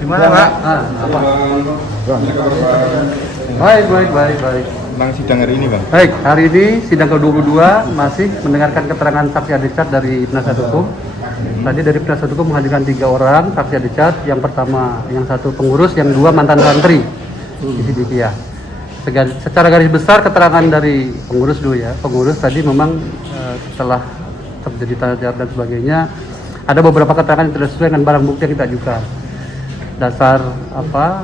Gimana Pak? Apa? Baik. Tentang sidang hari ini Bang. Baik, hari ini sidang ke-22 masih mendengarkan keterangan saksi adicat dari penasihat hukum. Tadi dari penasihat hukum menghadirkan 3 orang saksi adicat. Yang pertama, yang satu pengurus, yang 2 mantan santri di Sidikiyah. Secara garis besar keterangan dari pengurus dulu ya. Pengurus tadi memang setelah terjadi tanya jawab dan sebagainya, ada beberapa keterangan yang tidak sesuai dengan barang bukti yang kita ajukan. Dasar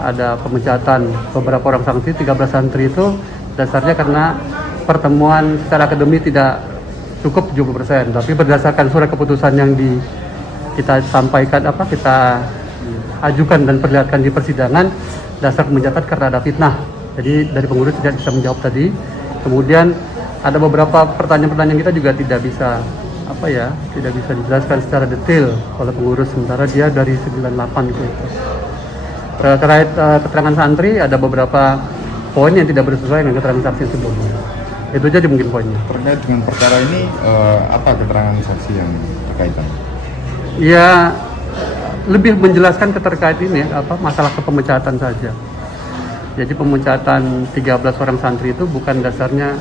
ada pemecatan beberapa orang santri, 13 santri itu dasarnya karena pertemuan secara akademik tidak cukup 70%, tapi berdasarkan surat keputusan yang kita sampaikan kita ajukan dan perlihatkan di persidangan, dasar pemecatan karena ada fitnah. Jadi dari pengurus tidak bisa menjawab tadi. Kemudian ada beberapa pertanyaan-pertanyaan kita juga tidak bisa tidak bisa dijelaskan secara detail oleh pengurus, sementara dia dari 98 gitu. Terkait keterangan santri ada beberapa poin yang tidak bersesuaian dengan keterangan saksi sebelumnya. Itu aja mungkin poinnya. Terkait dengan perkara ini apa keterangan saksi yang terkaitan? Ya, lebih menjelaskan keterkait ini masalah kepemecatan saja. Jadi pemecatan 13 orang santri itu bukan dasarnya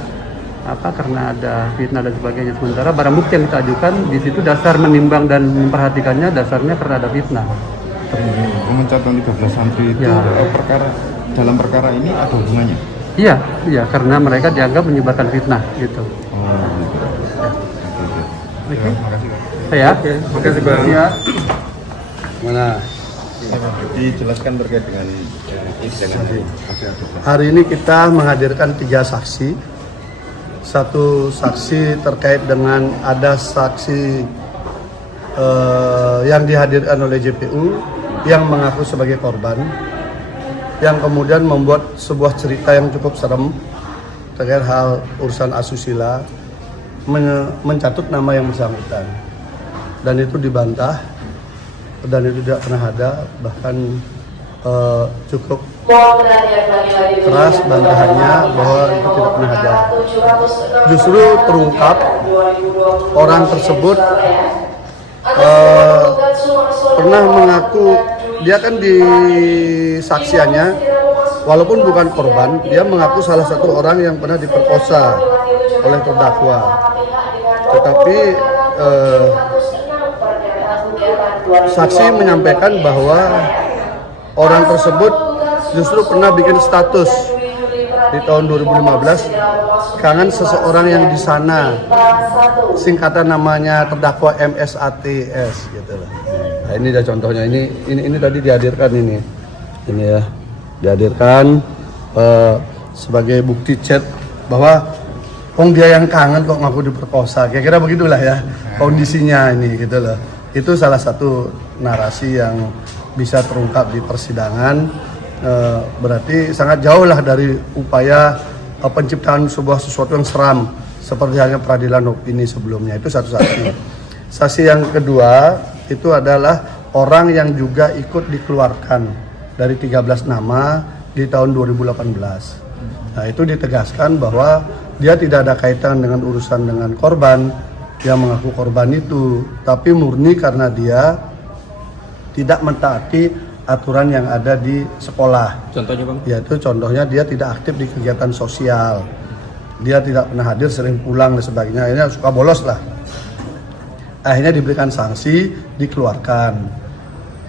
karena ada fitnah dan sebagainya. Sementara barang bukti yang kita ajukan di situ dasar menimbang dan memperhatikannya dasarnya karena ada fitnah. Pemecatan 13 santri itu dalam perkara ini ada hubungannya? Iya, karena mereka dianggap menyebarkan fitnah gitu. Oke. Makasih. Makasih Bang. Ya. Mana? Dijelaskan terkait dengan Hari ini kita menghadirkan 3 saksi. Satu saksi terkait dengan ada saksi yang dihadirkan oleh JPU yang mengaku sebagai korban, yang kemudian membuat sebuah cerita yang cukup serem terkait hal urusan asusila, mencatut nama yang bersangkutan, dan itu dibantah dan itu tidak pernah ada, bahkan cukup keras bantahannya bahwa itu tidak pernah ada. Justru terungkap orang tersebut pernah mengaku, dia kan di saksiannya walaupun bukan korban, dia mengaku salah satu orang yang pernah diperkosa oleh terdakwa, tetapi saksi menyampaikan bahwa orang tersebut justru pernah bikin status di tahun 2015 kangen seseorang yang di sana, singkatan namanya terdakwa MSATS gitu loh. Nah, ini ada contohnya, ini tadi dihadirkan ini ya, dihadirkan sebagai bukti chat bahwa dia yang kangen kok ngaku diperkosa, kira-kira begitulah ya kondisinya ini gitu loh. Itu salah satu narasi yang bisa terungkap di persidangan, berarti sangat jauh lah dari upaya penciptaan sebuah sesuatu yang seram seperti halnya peradilan opini sebelumnya. Itu satu saksi. Saksi yang kedua itu adalah orang yang juga ikut dikeluarkan dari 13 nama di tahun 2018. Nah, itu ditegaskan bahwa dia tidak ada kaitan dengan urusan dengan korban yang mengaku korban itu, tapi murni karena dia tidak mentaati aturan yang ada di sekolah. Contohnya Bang? Yaitu contohnya dia tidak aktif di kegiatan sosial, dia tidak pernah hadir, sering pulang dan sebagainya. Akhirnya suka bolos lah. Akhirnya diberikan sanksi, dikeluarkan.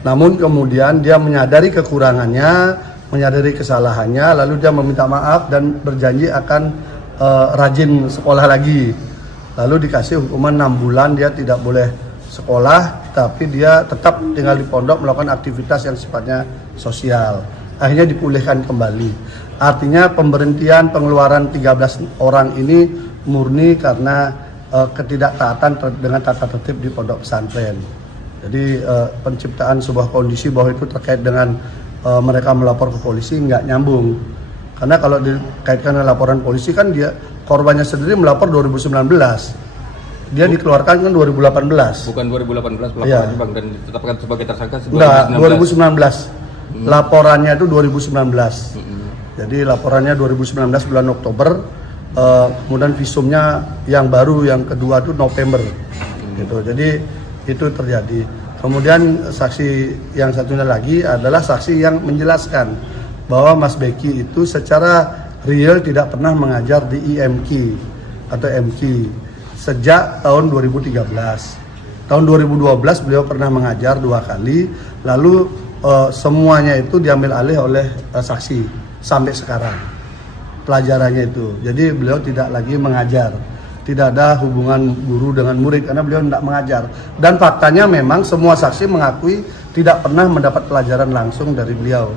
Namun kemudian dia menyadari kekurangannya, menyadari kesalahannya, lalu dia meminta maaf dan berjanji akan rajin sekolah lagi. Lalu dikasih hukuman 6 bulan, dia tidak boleh sekolah, tapi dia tetap tinggal di pondok melakukan aktivitas yang sifatnya sosial. Akhirnya dipulihkan kembali. Artinya pemberhentian pengeluaran 13 orang ini murni karena ketidaktaatan dengan tata tertib di pondok pesantren. Jadi penciptaan sebuah kondisi bahwa itu terkait dengan mereka melapor ke polisi nggak nyambung. Karena kalau dikaitkan dengan laporan polisi kan dia korbannya sendiri melapor 2019. Dia dikeluarkan kan 2018. Bukan 2018 pelaporannya ya. Bang, dan ditetapkan sebagai tersangka 2019. Enggak, 2019. Laporannya itu 2019. Jadi laporannya 2019 bulan Oktober, kemudian visumnya yang baru yang kedua itu November. Gitu. Jadi itu terjadi. Kemudian saksi yang satunya lagi adalah saksi yang menjelaskan bahwa Mas Beki itu secara real tidak pernah mengajar di IMQ atau MQ sejak tahun 2013. Tahun 2012 beliau pernah mengajar 2 kali, lalu semuanya itu diambil alih oleh saksi sampai sekarang pelajarannya itu. Jadi beliau tidak lagi mengajar, tidak ada hubungan guru dengan murid karena beliau tidak mengajar. Dan faktanya memang semua saksi mengakui tidak pernah mendapat pelajaran langsung dari beliau.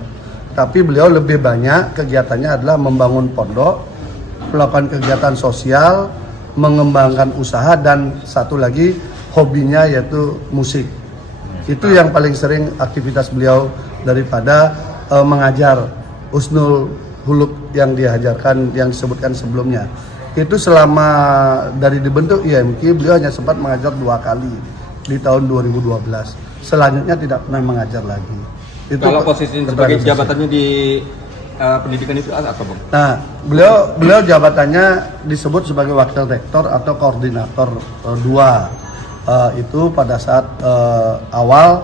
Tapi beliau lebih banyak kegiatannya adalah membangun pondok, melakukan kegiatan sosial, mengembangkan usaha, dan satu lagi hobinya yaitu musik. Itu yang paling sering aktivitas beliau daripada mengajar Husnul Huluk yang diajarkan, yang disebutkan sebelumnya. Itu selama dari dibentuk IMQ beliau hanya sempat mengajar 2 kali di tahun 2012. Selanjutnya tidak pernah mengajar lagi. Itu kalau posisi sebagai jabatannya di pendidikan itu apa, Bang? Nah, beliau jabatannya disebut sebagai wakil rektor atau koordinator 2. Itu pada saat awal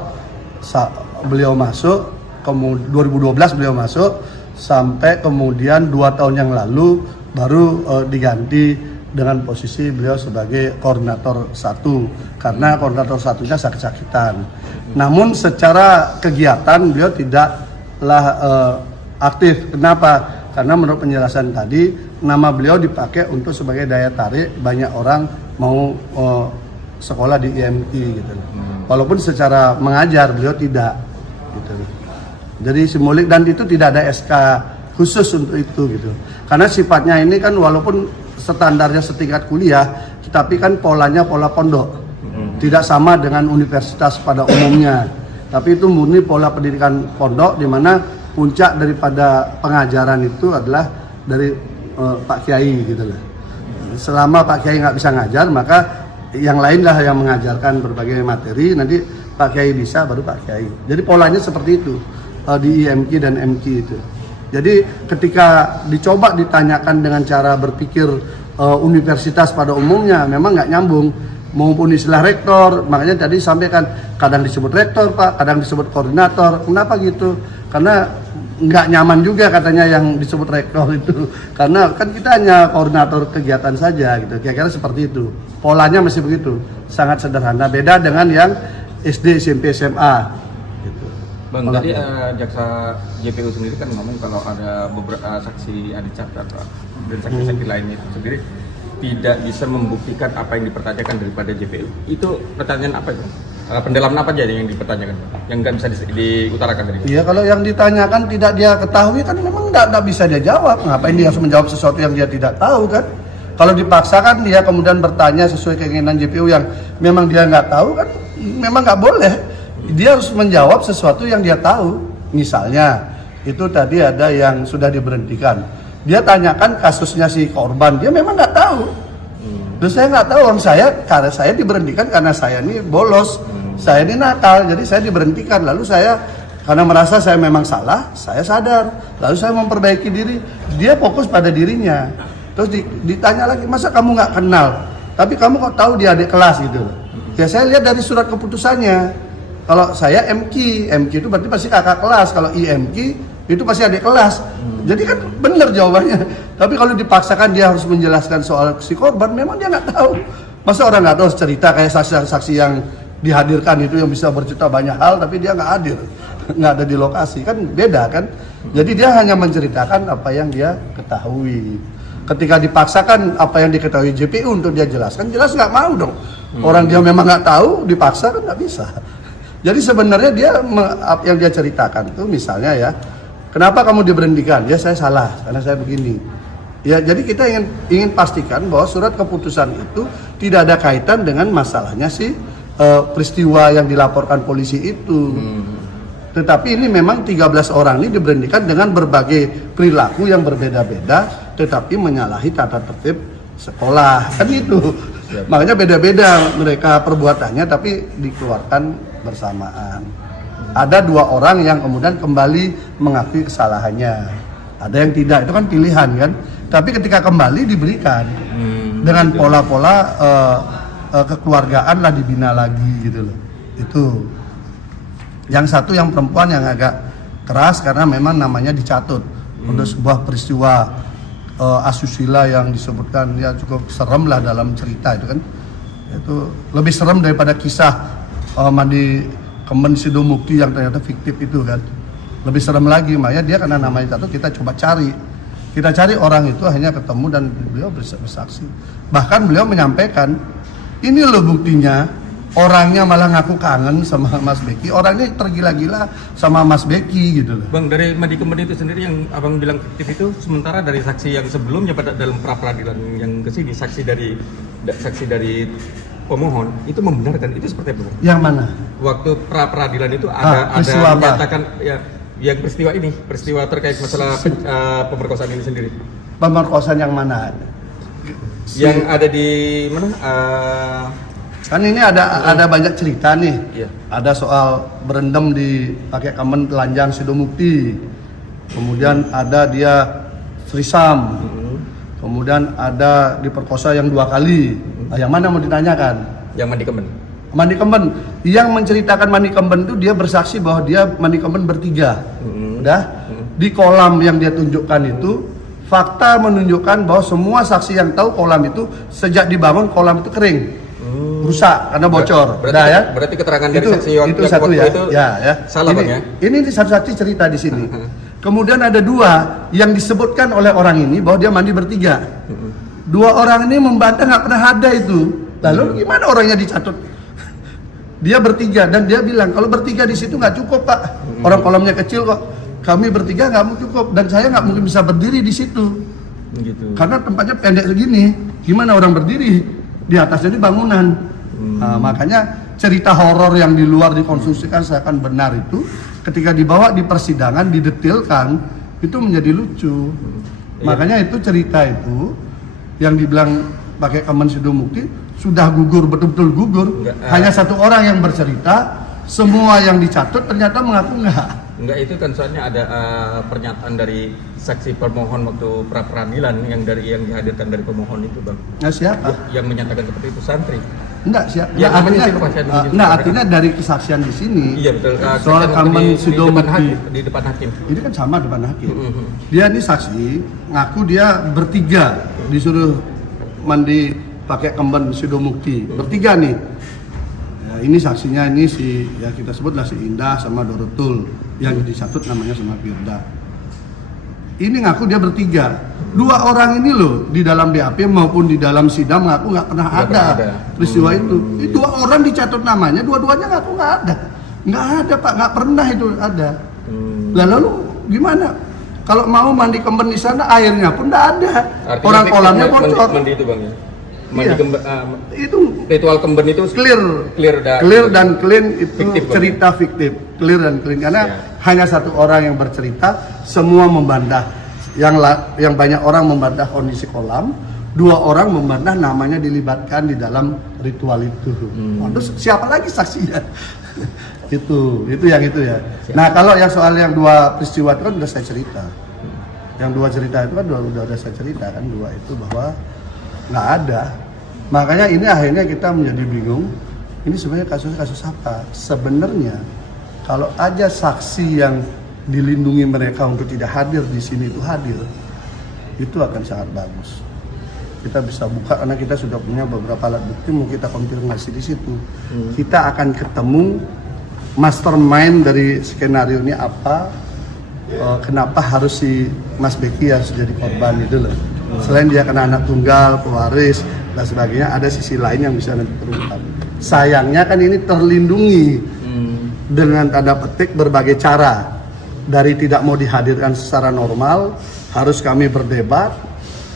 beliau masuk, 2012 beliau masuk, sampai kemudian 2 tahun yang lalu baru diganti dengan posisi beliau sebagai koordinator 1 karena koordinator 1-nya sakit-sakitan. Namun secara kegiatan beliau tidaklah aktif. Kenapa? Karena menurut penjelasan tadi nama beliau dipakai untuk sebagai daya tarik banyak orang mau sekolah di IMQ gitu. Walaupun secara mengajar beliau tidak gitu. Jadi simbolik, dan itu tidak ada SK khusus untuk itu gitu. Karena sifatnya ini kan walaupun standarnya setingkat kuliah, tetapi kan polanya pola pondok. Tidak sama dengan universitas pada umumnya. Tapi itu murni pola pendidikan pondok di mana puncak daripada pengajaran itu adalah dari Pak Kiai gitu lah. Selama Pak Kiai nggak bisa ngajar, maka yang lain lah yang mengajarkan berbagai materi. Nanti Pak Kiai bisa, baru Pak Kiai. Jadi polanya seperti itu di IMQ dan MQ itu. Jadi ketika dicoba ditanyakan dengan cara berpikir universitas pada umumnya, memang nggak nyambung. Maupun istilah rektor, makanya tadi sampaikan kadang disebut rektor Pak, kadang disebut koordinator. Kenapa gitu? Karena nggak nyaman juga katanya yang disebut rektor itu. Karena kan kita hanya koordinator kegiatan saja gitu. Kira-kira seperti itu. Polanya masih begitu, sangat sederhana. Beda dengan yang SD, SMP, SMA. Gitu. Bang, tadi jaksa JPU sendiri kan ngomong kalau ada beberapa saksi adik catat dan saksi-saksi lainnya itu sendiri tidak bisa membuktikan apa yang dipertanyakan daripada JPU. Itu pertanyaan apa itu? Pendalaman apa aja yang dipertanyakan? Yang nggak bisa diutarakan dari itu? Iya, kalau yang ditanyakan tidak dia ketahui kan memang nggak bisa dia jawab. Ngapain dia harus menjawab sesuatu yang dia tidak tahu kan? Kalau dipaksakan dia kemudian bertanya sesuai keinginan JPU yang memang dia nggak tahu kan, memang nggak boleh. Dia harus menjawab sesuatu yang dia tahu. Misalnya, itu tadi ada yang sudah diberhentikan. Dia tanyakan kasusnya si korban, dia memang nggak tahu. Terus saya nggak tahu, karena saya diberhentikan karena saya ini bolos, saya ini nakal, jadi saya diberhentikan. Lalu saya karena merasa saya memang salah, saya sadar, lalu saya memperbaiki diri. Dia fokus pada dirinya. Terus ditanya lagi, masa kamu nggak kenal? Tapi kamu kok tahu dia adik kelas gitu? Ya saya lihat dari surat keputusannya. Kalau saya MQ itu berarti pasti kakak kelas. Kalau IMQ itu pasti adik kelas. Jadi kan benar jawabannya. Tapi kalau dipaksakan dia harus menjelaskan soal si korban, memang dia nggak tahu. Masa orang nggak tahu cerita kayak saksi-saksi yang dihadirkan itu yang bisa bercerita banyak hal, tapi dia nggak hadir, nggak ada di lokasi, kan beda kan. Jadi dia hanya menceritakan apa yang dia ketahui. Ketika dipaksakan apa yang diketahui JPU untuk dia jelaskan, jelas nggak mau dong. Orang dia memang nggak tahu, dipaksa kan nggak bisa. Jadi sebenarnya dia yang dia ceritakan itu misalnya ya, kenapa kamu diberhentikan? Ya saya salah karena saya begini. Ya jadi kita ingin pastikan bahwa surat keputusan itu tidak ada kaitan dengan masalahnya si peristiwa yang dilaporkan polisi itu. Tetapi ini memang 13 orang ini diberhentikan dengan berbagai perilaku yang berbeda-beda, tetapi menyalahi tata tertib sekolah kan itu. Makanya beda-beda mereka perbuatannya, tapi dikeluarkan bersamaan. Ada 2 orang yang kemudian kembali mengakui kesalahannya, ada yang tidak, itu kan pilihan kan. Tapi ketika kembali diberikan dengan pola-pola kekeluargaan lah, dibina lagi gitu loh. Itu Yang satu yang perempuan yang agak keras karena memang namanya dicatut untuk sebuah peristiwa asusila yang disebutkan ya cukup serem lah dalam cerita itu kan. Itu lebih serem daripada kisah mandi kemben Sidomukti yang ternyata fiktif itu kan. Lebih serem lagi, makanya dia karena namanya catut kita coba cari. Kita cari orang itu akhirnya ketemu dan beliau bersaksi. Bahkan beliau menyampaikan, ini loh buktinya, orangnya malah ngaku kangen sama Mas Beki, orangnya tergila-gila sama Mas Beki gitu loh. Bang, dari mandi kemben itu sendiri yang abang bilang fiktif itu, sementara dari saksi yang sebelumnya pada dalam pra peradilan yang kesini, saksi dari pemohon itu membenarkan itu seperti apa? Yang mana? Waktu pra peradilan itu ada menyatakan ya yang peristiwa terkait masalah pemerkosaan ini sendiri. Pemerkosaan yang mana? Yang ada di mana? Kan ini ada banyak cerita nih. Iya. Ada soal berendam di pakai kemben telanjang Sidomukti. Kemudian ada dia threesome. Kemudian ada diperkosa yang 2 kali. Nah, yang mana mau ditanyakan? Yang mandi kemben. Mandi kemben. Yang menceritakan mandi kemben itu dia bersaksi bahwa dia mandi kemben bertiga. Udah. Di kolam yang dia tunjukkan itu fakta menunjukkan bahwa semua saksi yang tahu kolam itu sejak dibangun kolam itu kering. Rusak karena bocor. Berarti keterangan dari saksi itu satu ya. Itu ya. salah ini, Bang ya. Ini satu saksi cerita di sini. Kemudian ada 2 yang disebutkan oleh orang ini bahwa dia mandi bertiga. 2 orang ini membantah nggak pernah ada itu. Lalu gimana orangnya dicatut? Dia bertiga dan dia bilang kalau bertiga di situ nggak cukup Pak. Orang kolamnya kecil kok. Kami bertiga nggak mau cukup dan saya nggak mungkin bisa berdiri di situ. Gitu. Karena tempatnya pendek segini. Gimana orang berdiri? Di atasnya ini bangunan. Nah, makanya cerita horor yang di luar dikonstruksikan seakan benar itu ketika dibawa di persidangan didetilkan itu menjadi lucu. Makanya itu cerita itu yang dibilang pakai kemben Sidomukti sudah gugur, betul-betul gugur. Hanya 1 orang yang bercerita, semua yang dicatut ternyata mengaku enggak, itu kan soalnya ada pernyataan dari saksi permohon waktu pra peradilan yang dihadirkan dari pemohon itu Bang. Nah, siapa? Yang menyatakan seperti itu santri. Enggak, siapa? Ya, Artinya dari kesaksian di sini. Iya betul. Soal kemben Sidomukti di depan hakim. Ini kan sama depan hakim. Dia ini saksi ngaku dia bertiga disuruh mandi pakai kemben Sidomukti. Bertiga nih. Ya, ini saksinya ini ya kita sebutlah si Indah sama Dorotul yang disatut namanya sama Firda. Ini ngaku dia bertiga. 2 orang ini loh di dalam BAP maupun di dalam sidang ngaku nggak pernah ada peristiwa itu. Ini 2 orang dicatut namanya, dua-duanya ngaku nggak ada. Nggak ada Pak, nggak pernah itu ada. Lalu gimana? Kalau mau mandi kemben di sana airnya pun nggak ada. Artinya orang kolamnya bocor. Mandi itu Bang ya. Mandi Iya. kemben, Itu ritual kemben itu clear dan clean itu fiktif, cerita fiktif, clear dan clean karena hanya 1 orang yang bercerita, semua membantah. Yang banyak orang membantah kondisi kolam, 2 orang membantah namanya dilibatkan di dalam ritual itu. Terus siapa lagi saksinya? itu yang itu ya. Nah kalau yang soal yang 2 peristiwa itu kan udah saya cerita. Yang 2 cerita itu kan udah saya cerita kan 2 itu bahwa nggak ada. Makanya ini akhirnya kita menjadi bingung. Ini sebenarnya kasus apa? Sebenarnya kalau aja saksi yang dilindungi mereka untuk tidak hadir di sini itu hadir, itu akan sangat bagus. Kita bisa buka karena kita sudah punya beberapa alat bukti, mau kita konfirmasi di situ. Kita akan ketemu mastermind dari skenario ini apa, kenapa harus si Mas Beki harus jadi korban itu loh. Selain dia kena anak tunggal, pewaris dan sebagainya, ada sisi lain yang bisa nanti terungkap. Sayangnya kan ini terlindungi dengan tanda petik berbagai cara. Dari tidak mau dihadirkan secara normal, harus kami berdebat.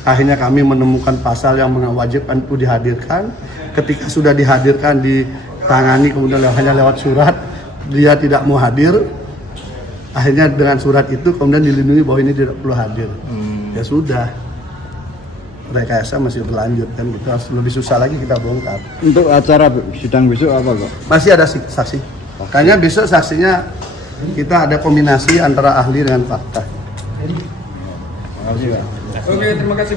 Akhirnya kami menemukan pasal yang mewajibkan itu dihadirkan. Ketika sudah dihadirkan, ditangani kemudian hanya lewat surat, dia tidak mau hadir. Akhirnya dengan surat itu kemudian dilindungi bahwa ini tidak perlu hadir. Ya sudah, rekayasa masih berlanjut kan, gitu. Lebih susah lagi kita bongkar. Untuk acara sidang besok apa kok? Masih ada saksi. Makanya besok saksinya kita ada kombinasi antara ahli dengan fakta. Makasih Pak. Oke, terima kasih.